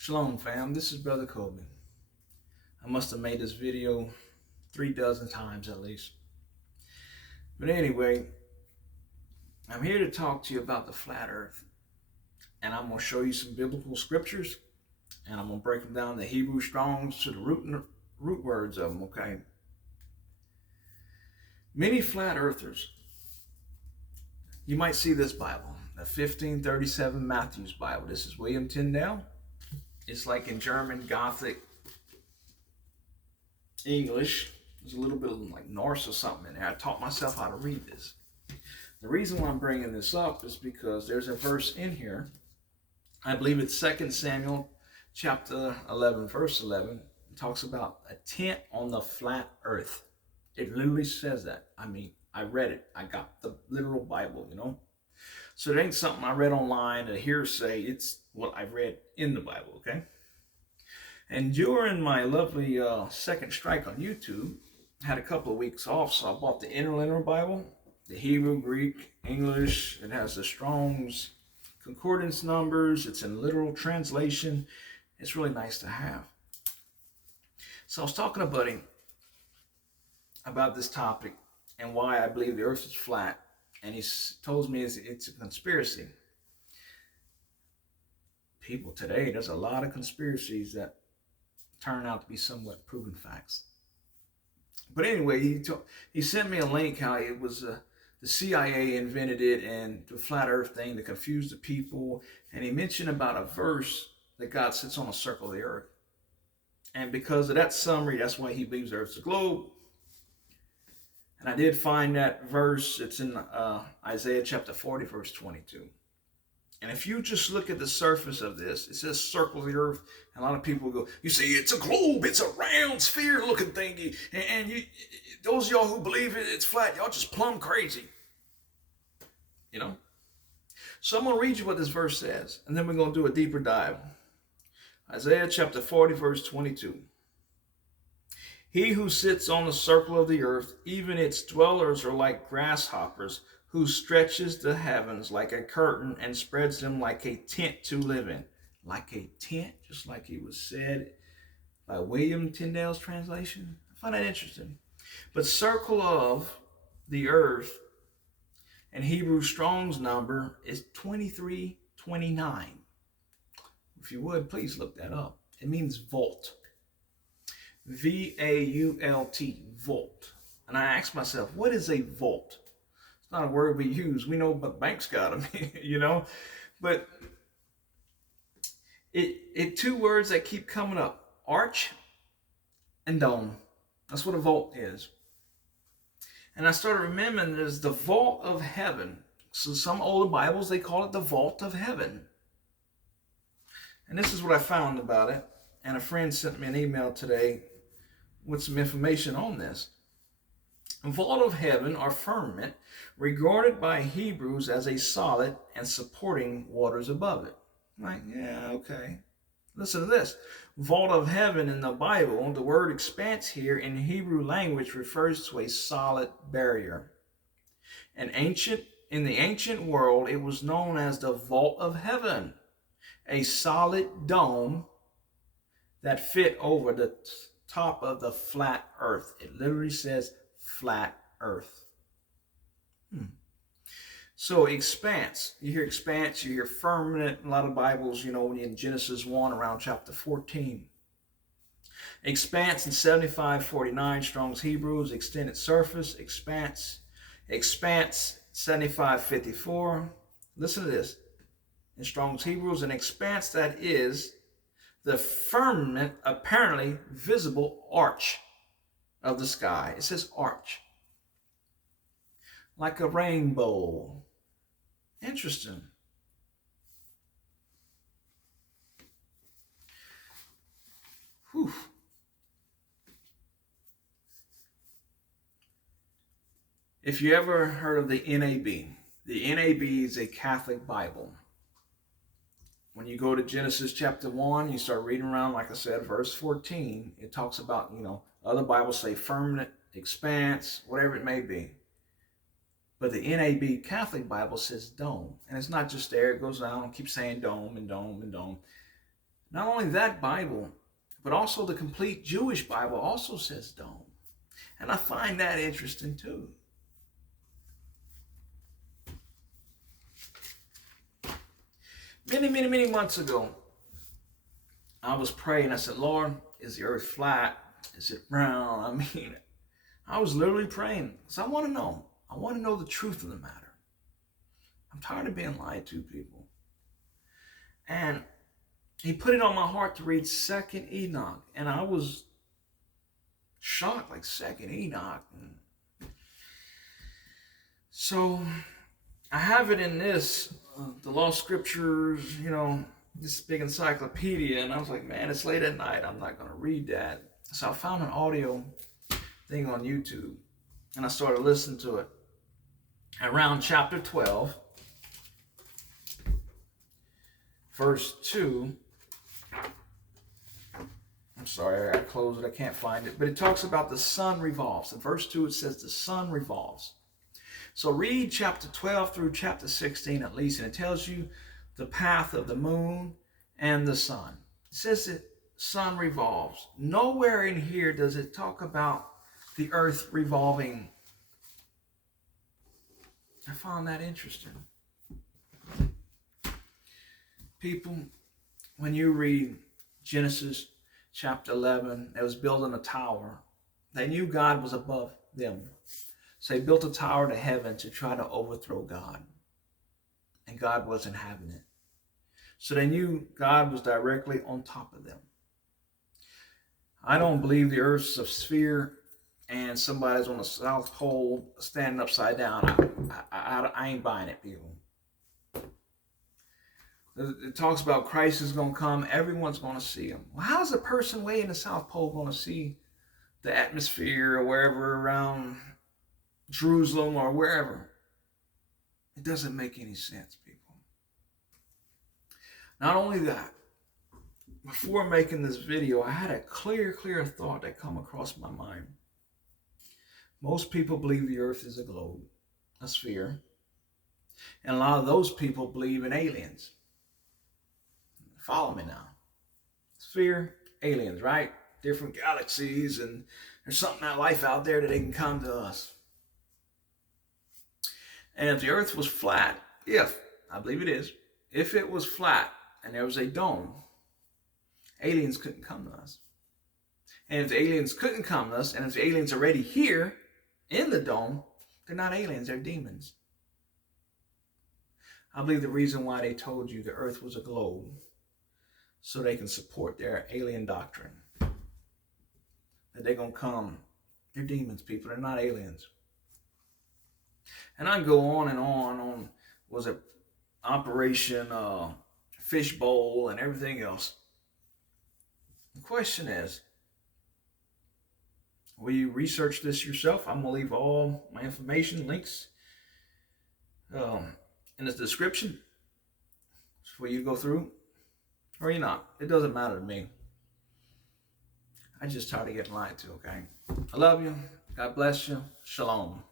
Shalom fam, this is Brother Kobe. I must have made this video 3 dozen times at least. But anyway, I'm here to talk to you about the flat earth. And I'm going to show you some biblical scriptures. And I'm going to break them down the Hebrew Strongs to the root words of them, okay? Many flat earthers. You might see this Bible, the 1537 Matthew's Bible. This is William Tyndale. It's like in German, Gothic, English. There's a little bit of like Norse or something in there. I taught myself how to read this. The reason why I'm bringing this up is because there's a verse in here. I believe it's 2 Samuel chapter 11, verse 11. It talks about a tent on the flat earth. It literally says that. I mean, I read it. I got the literal Bible, you know. So it ain't something I read online, a hearsay. It's what I read in the Bible, okay? And during my lovely second strike on YouTube, I had a couple of weeks off, so I bought the Interlinear Bible, the Hebrew, Greek, English. It has the Strong's concordance numbers. It's in literal translation. It's really nice to have. So I was talking to a buddy about this topic and why I believe the earth is flat. And he told me it's a conspiracy. People today, there's a lot of conspiracies that turn out to be somewhat proven facts. But anyway, he sent me a link how it was the CIA invented it and the flat earth thing to confuse the people. And he mentioned about a verse that God sits on a circle of the earth. And because of that summary, that's why he believes the earth's a globe. And I did find that verse. It's in Isaiah chapter 40, verse 22. And if you just look at the surface of this, it says circle the earth. And a lot of people go, you say it's a globe, it's a round sphere looking thingy. And you, those of y'all who believe it's flat, y'all just plumb crazy. You know? So I'm going to read you what this verse says. And then we're going to do a deeper dive. Isaiah chapter 40, verse 22. He who sits on the circle of the earth, even its dwellers are like grasshoppers, who stretches the heavens like a curtain and spreads them like a tent to live in. Like a tent, just like it was said by William Tyndale's translation. I find that interesting. But circle of the earth and Hebrew Strong's number is 2329. If you would, please look that up. It means volt. V-A-U-L-T, volt. And I asked myself, what is a volt? It's not a word we use. We know, but banks got them, you know. But it two words that keep coming up: arch and dome. That's what a volt is. And I started remembering there's the vault of heaven. So some older Bibles, they call it the vault of heaven. And this is what I found about it. And a friend sent me an email today with some information on this. Vault of heaven or firmament, regarded by Hebrews as a solid and supporting waters above it. Like, yeah, okay. Listen to this. Vault of heaven in the Bible, the word expanse here in Hebrew language refers to a solid barrier. In the ancient world, it was known as the vault of heaven, a solid dome that fit over the top of the flat earth. It literally says flat earth. So expanse, you hear expanse, you hear firmament. A lot of Bibles, you know, in Genesis 1 around chapter 14. Expanse in 7549 Strong's Hebrews, extended surface, expanse. Expanse 7554. Listen to this. In Strong's Hebrews, an expanse that is the firmament, apparently visible arch of the sky. It says arch. Like a rainbow. Interesting. Whew. If you ever heard of the NAB is a Catholic Bible. When you go to Genesis chapter 1, you start reading around, like I said, verse 14, it talks about, you know, other Bibles say firmament, expanse, whatever it may be. But the NAB Catholic Bible says dome. And it's not just there. It goes down and keeps saying dome and dome and dome. Not only that Bible, but also the complete Jewish Bible also says dome. And I find that interesting too. Many months ago, I was praying. I said, Lord, is the earth flat? Is it round? I mean, I was literally praying because I want to know. I want to know the truth of the matter. I'm tired of being lied to, people. And he put it on my heart to read 2nd Enoch. And I was shocked, like 2nd Enoch. So I have it in this, the Lost Scriptures, this big encyclopedia. And I was like, man, it's late at night. I'm not going to read that. So I found an audio thing on YouTube. And I started listening to it. Around chapter 12, verse 2. I'm sorry, I closed it. I can't find it. But it talks about the sun revolves. In verse 2, it says the sun revolves. So read chapter 12 through chapter 16 at least, and it tells you the path of the moon and the sun. It says the sun revolves. Nowhere in here does it talk about the earth revolving. I found that interesting. People, when you read Genesis chapter 11, it was building a tower. They knew God was above them. So they built a tower to heaven to try to overthrow God. And God wasn't having it. So they knew God was directly on top of them. I don't believe the earth's a sphere and somebody's on the South Pole standing upside down. I ain't buying it, people. It talks about Christ is going to come. Everyone's going to see him. Well, how is a person way in the South Pole going to see the atmosphere or wherever around Jerusalem or wherever? It doesn't make any sense, people. Not only that, before making this video, I had a clear thought that come across my mind. Most people believe the earth is a globe, a sphere. And a lot of those people believe in aliens. Follow me now. Sphere, aliens, right? Different galaxies, and there's something that life out there that they can come to us. And if the earth was flat, I believe it is, if it was flat and there was a dome, aliens couldn't come to us. And if the aliens couldn't come to us, and if the aliens are already here in the dome, they're not aliens, they're demons. I believe the reason why they told you the earth was a globe, so they can support their alien doctrine. That they're going to come. They're demons, people. They're not aliens. And I can go on and on was it Operation Fishbowl and everything else. The question is, will you research this yourself? I'm going to leave all my information, links in the description for you to go through. Or you're not. It doesn't matter to me. I just tired of getting lied to, okay? I love you. God bless you. Shalom.